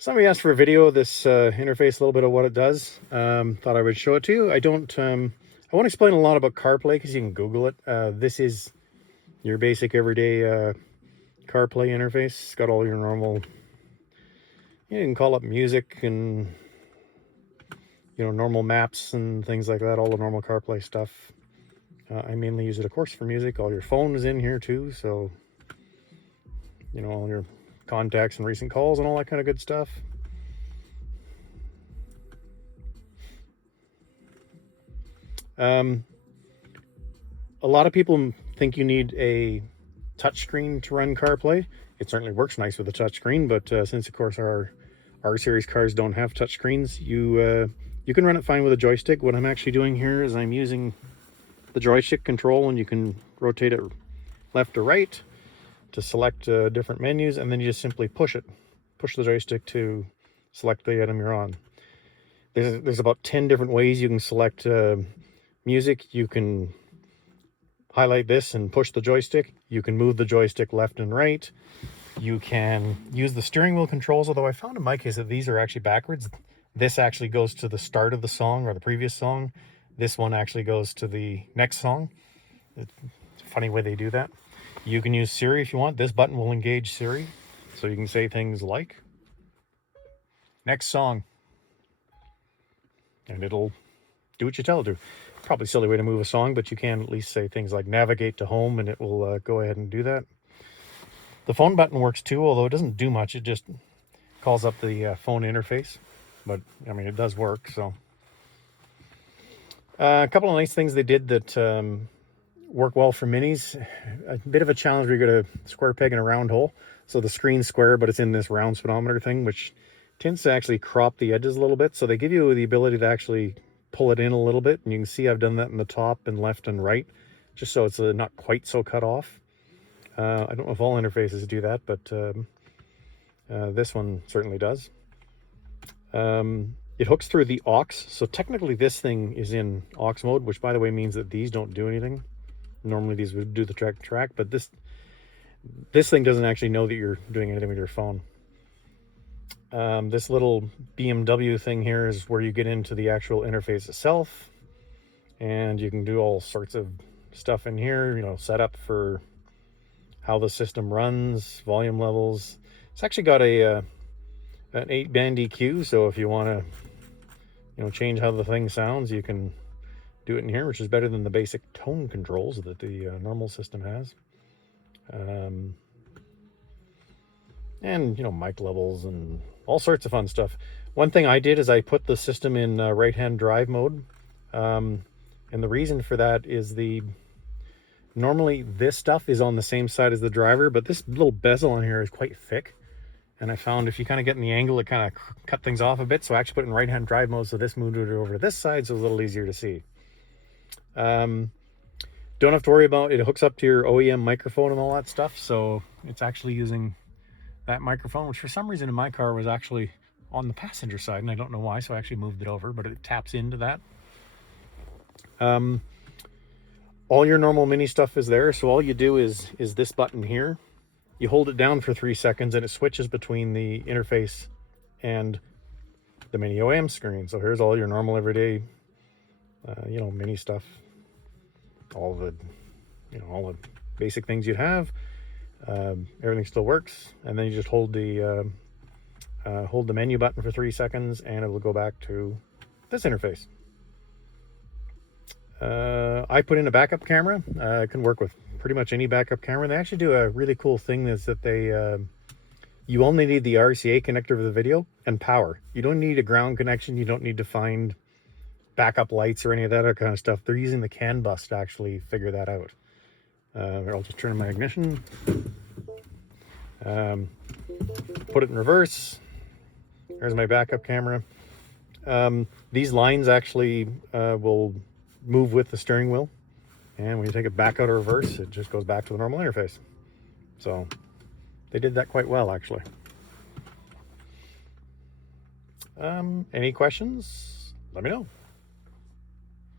Somebody asked for a video of this interface, a little bit of what it does. Thought I would show it to you. I won't explain a lot about CarPlay because you can Google it. This is your basic everyday CarPlay interface. It's got all your normal, you can call up music and, normal maps and things like that, all the normal CarPlay stuff. I mainly use it, of course, for music. All your phone is in here too, so, all your contacts and recent calls and all that kind of good stuff. A lot of people think you need a touchscreen to run CarPlay. It certainly works nice with a touchscreen, but since of course our R-Series cars don't have touchscreens, you can run it fine with a joystick. What I'm actually doing here is I'm using the joystick control, and you can rotate it left or right to select different menus, and then you just simply push the joystick to select the item you're on. There's about 10 different ways you can select music. You can highlight this and push the joystick. You can move the joystick left and right. You can use the steering wheel controls, although I found in my case that these are actually backwards. This actually goes to the start of the song or the previous song. This one actually goes to the next song. It's a funny way they do that. You can use Siri if you want. This button will engage Siri. So you can say things like, next song. And it'll do what you tell it to. Probably a silly way to move a song, but you can at least say things like navigate to home, and it will go ahead and do that. The phone button works too, although it doesn't do much. It just calls up the phone interface. But, I mean, it does work, so. A couple of nice things they did that work well for minis. A bit of a challenge where you got a square peg in a round hole. So the screen's square, but it's in this round speedometer thing, which tends to actually crop the edges a little bit. So they give you the ability to actually pull it in a little bit. And you can see I've done that in the top and left and right, just so it's not quite so cut off. I don't know if all interfaces do that, but this one certainly does. It hooks through the aux, so technically this thing is in aux mode, which by the way means that these don't do anything. Normally these would do the track, but this thing doesn't actually know that you're doing anything with your phone. This little BMW thing here is where you get into the actual interface itself, and you can do all sorts of stuff in here, set up for how the system runs, volume levels. It's actually got an 8-band EQ, so if you want to change how the thing sounds, you can do it in here, which is better than the basic tone controls that the normal system has. And mic levels and all sorts of fun stuff. One thing I did is I put the system in right-hand drive mode, and the reason for that is normally this stuff is on the same side as the driver, but this little bezel on here is quite thick. And I found if you kind of get in the angle, it kind of cut things off a bit. So I actually put it in right-hand drive mode, so this moved it over to this side, so it's a little easier to see. Don't have to worry about it. Hooks up to your OEM microphone and all that stuff. So it's actually using that microphone, which for some reason in my car was actually on the passenger side, and I don't know why, so I actually moved it over, but it taps into that. All your normal Mini stuff is there. So all you do is this button here. You hold it down for 3 seconds and it switches between the interface and the Mini OEM screen. So here's all your normal everyday, Mini stuff. All the basic things you'd have. Everything still works. And then you just hold the menu button for 3 seconds and it will go back to this interface. I put in a backup camera. It can work with pretty much any backup camera. They actually do a really cool thing is that you only need the RCA connector for the video and power. You don't need a ground connection. You don't need to find backup lights or any of that other kind of stuff. They're using the CAN bus to actually figure that out. I'll just turn on my ignition. Put it in reverse. There's my backup camera. These lines actually will move with the steering wheel. And when you take it back out of reverse, it just goes back to the normal interface. So they did that quite well, actually. Any questions? Let me know.